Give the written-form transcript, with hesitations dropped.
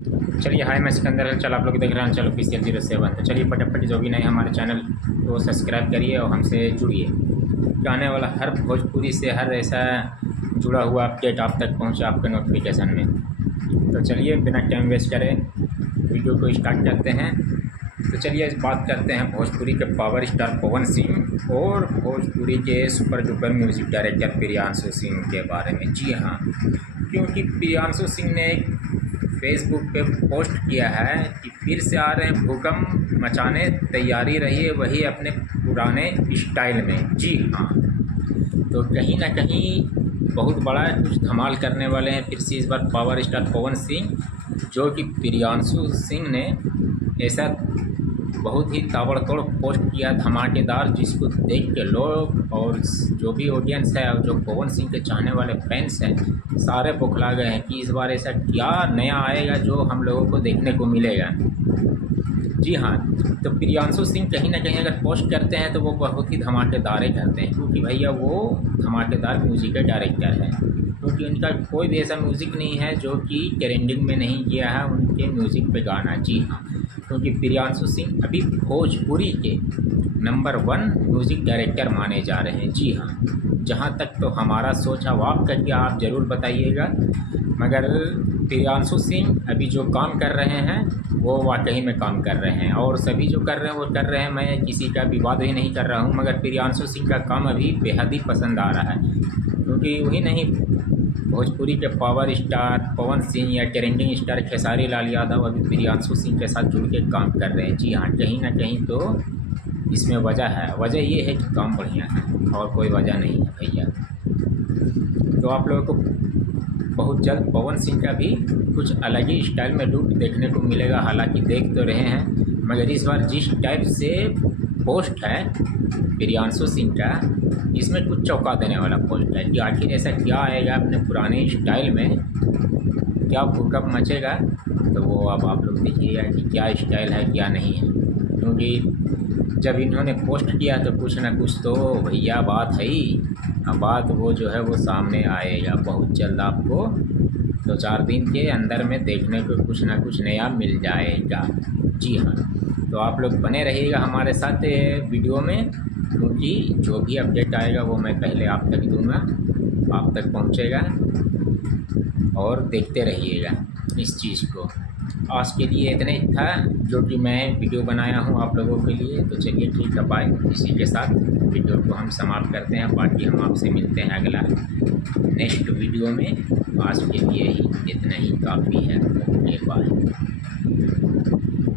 चलिए, हाय मैं सिकंदर है। चल आप लोग देख रहे हैं चलो ऑफिशियल 07। तो चलिए फटाफट जो भी नए हमारे चैनल को सब्सक्राइब करिए और हमसे जुड़िए, कि आने वाला हर भोजपुरी से हर ऐसा जुड़ा हुआ अपडेट आप तक पहुंचे आपके नोटिफिकेशन में। तो चलिए बिना टाइम वेस्ट करें वीडियो को स्टार्ट करते हैं। तो चलिए आज बात करते हैं भोजपुरी के पावर स्टार पवन सिंह और भोजपुरी के super duper music director Priyanshu Singh के बारे में। जी हाँ, क्योंकि प्रियांशु सिंह ने फेसबुक पे पोस्ट किया है कि फिर से आ रहे हैं भूकंप मचाने, तैयारी रहिए वही अपने पुराने स्टाइल में। जी हाँ, तो कहीं ना कहीं बहुत बड़ा कुछ धमाल करने वाले हैं फिर से इस बार पावर स्टार पवन सिंह, जो कि प्रियांशु सिंह ने ऐसा बहुत ही ताबड़तोड़ पोस्ट किया धमाकेदार, जिसको देख के लोग और जो भी ऑडियंस है और जो पवन सिंह के चाहने वाले फैंस हैं सारे बौखला गए हैं कि इस बार ऐसा क्या नया आएगा जो हम लोगों को देखने को मिलेगा। जी हाँ, तो प्रियांशु सिंह कहीं ना कहीं अगर पोस्ट करते हैं तो वो बहुत ही धमाकेदार ही करते हैं, क्योंकि भैया वो धमाकेदार म्यूजिक के डायरेक्टर है। क्योंकि उनका कोई भी ऐसा म्यूज़िक नहीं है जो कि ट्रेंडिंग में नहीं किया है उनके म्यूज़िक पे गाना। जी हाँ, क्योंकि प्रियांशु सिंह अभी भोजपुरी के नंबर 1 म्यूज़िक डायरेक्टर माने जा रहे हैं। जी हाँ, जहाँ तक तो हमारा सोच है वो आप करके आप ज़रूर बताइएगा। मगर प्रियांशु सिंह अभी जो काम कर रहे हैं वो वाकई में काम कर रहे हैं, और सभी जो कर रहे हैं वो कर रहे हैं। मैं किसी का विवाद भी नहीं कर रहा हूँ, मगर प्रियांशु सिंह का काम अभी बेहद ही पसंद आ रहा है। क्योंकि वही नहीं, भोजपुरी के पावर स्टार पवन सिंह या ट्रेंडिंग स्टार खेसारी लाल यादव अभी प्रियांशु सिंह के साथ जुड़ के काम कर रहे हैं। जी हाँ, कहीं ना कहीं तो इसमें वजह है। वजह ये है कि काम बढ़िया है और कोई वजह नहीं है भैया। तो आप लोगों को बहुत जल्द पवन सिंह का भी कुछ अलग ही स्टाइल में लुक देखने को मिलेगा। हालांकि देख तो रहे हैं, मगर इस बार जिस टाइप से पोस्ट है प्रियांशु सिंह का, इसमें कुछ चौंका देने वाला पोस्ट है कि आखिर ऐसा क्या आएगा अपने पुराने स्टाइल में, क्या भूकंप मचेगा। तो वो अब आप लोग देखिएगा कि क्या स्टाइल है क्या नहीं है। क्योंकि जब इन्होंने पोस्ट किया तो कुछ ना कुछ तो भैया बात है ही। अब बात वो जो है वो सामने आएगा बहुत जल्द, आपको 2-4 दिन के अंदर में देखने को कुछ ना कुछ नया मिल जाएगा। जी हाँ, तो आप लोग बने रहिएगा हमारे साथ वीडियो में, क्योंकि जो भी अपडेट आएगा वो मैं पहले आप तक दूंगा, आप तक पहुंचेगा और देखते रहिएगा इस चीज़ को। आज के लिए इतना ही था जो कि मैं वीडियो बनाया हूं आप लोगों के लिए। तो चलिए ठीक है, बाय। इसी के साथ वीडियो को हम समाप्त करते हैं, बाकी हम आपसे मिलते हैं अगला नेक्स्ट वीडियो में। आज के लिए ही इतना ही काफ़ी है। Okay bye.